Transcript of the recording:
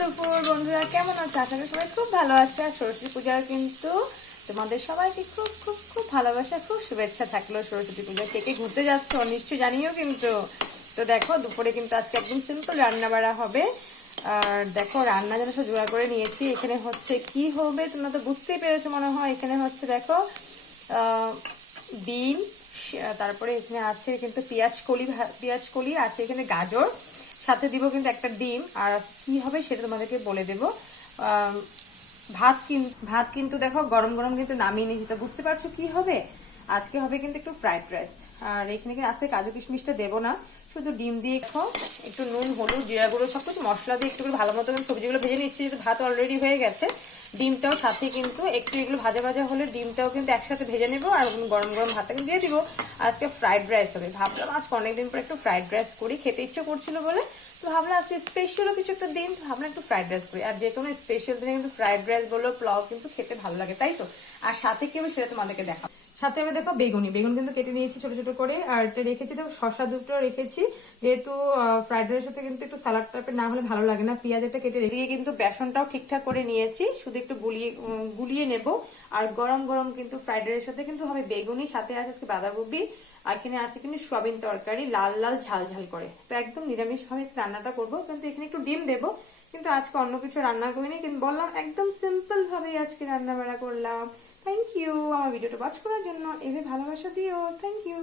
দুপুর বন্ধুরা, কেমন আছো? আশা করি সবাই খুব ভালো আছে। আর সরস্বতী পূজার কিন্তু তোমাদের সবাইকে খুব খুব খুব ভালোবাসা, খুব শুভেচ্ছা থাকলো। সরস্বতী পূজা কে কে ঘুরতে যাচ্ছ নিশ্চয়ই জানিও কিন্তু। তো দেখো দুপুরে কিন্তু আজকে একদম সিম্পল রান্না বাড়া হবে। আর দেখো রান্না যেন সব জোড়া করে নিয়েছি। এখানে হচ্ছে কি হবে তোমরা তো বুঝতেই পেরেছো মনে হয়। এখানে হচ্ছে দেখো ডিম, তারপরে এখানে আছে কিন্তু পেঁয়াজ কলি আছে, এখানে গাজর, সাথে দিব কিন্তু একটা ডিম। আর কি হবে সেটা তোমাদেরকে বলে দেবো। ভাত কিন্তু দেখো গরম গরম কিন্তু নামিয়ে নিয়েছি। তো বুঝতে পারছো কি হবে। আজকে হবে কিন্তু একটু ফ্রাইড রাইস। আর এখানে কিন্তু আজকে কাজু কিশমিশটা দেবো না, শুধু ডিম দিয়ে দেখো একটু নুন হলুদ জিরা গুঁড়ো সবকিছু মশলা দিয়ে একটু করে ভালো মতো সবজিগুলো ভেজে নিচ্ছি। যেহেতু ভাত অলরেডি হয়ে গেছে, ডিমটাও সাথে কিন্তু একটু এগুলো ভাজা ভাজা হলে ডিমটাও কিন্তু একসাথে ভেজে নেবো। আর গরম গরম ভাতটা কিন্তু দিয়ে দিব। আজকে ফ্রাইড রাইস হবে। ভাবলাম আজকে অনেকদিন পর একটু ফ্রাইড রাইস করি, খেতে ইচ্ছে করছিল বলে। তো ভাবলাম আজকে স্পেশালও কিছু একটা দিন, তো ভাবলাম একটু ফ্রাইড রাইস করি। আর যে কোনো স্পেশাল দিনে কিন্তু ফ্রাইড রাইস বলো পোলাও কিন্তু খেতে ভালো লাগে, তাই তো। আর সাথে কি হবে সেটা তোমাদেরকে দেখাবো। সাথে আমি দেখো বেগুন কিন্তু কেটে নিয়েছি ছোট ছোট করে। আর এটা রেখেছি দেখো শসা দুটো রেখেছি, যেহেতু ফ্রাইড রাইসের সাথে কিন্তু একটু সালাড টাইপের না হলে ভালো লাগে না। পেঁয়াজ একটা কেটে রেখে কিন্তু বেসনটাও ঠিকঠাক করে নিয়েছি, শুধু একটু গুলিয়ে নেব। আর গরম গরম কিন্তু ফ্রাইড রাইসের সাথে কিন্তু হবে বেগুনি, সাথে আছে আজকে বাঁধাকপি, আর এখানে আছে কিন্তু সোয়াবিন তরকারি লাল লাল ঝাল ঝাল করে। তো একদম নিরামিষ ভাবে রান্নাটা করবো, কিন্তু এখানে একটু ডিম দেবো। কিন্তু আজকে অন্য কিছু রান্না করিনি, কিন্তু বললাম একদম সিম্পল ভাবে আজকে রান্না বাড়া করলাম। থ্যাংক ইউ আমার ভিডিওটা ওয়াচ করার জন্য। এভাবে ভালোবাসা দিও। Thank you.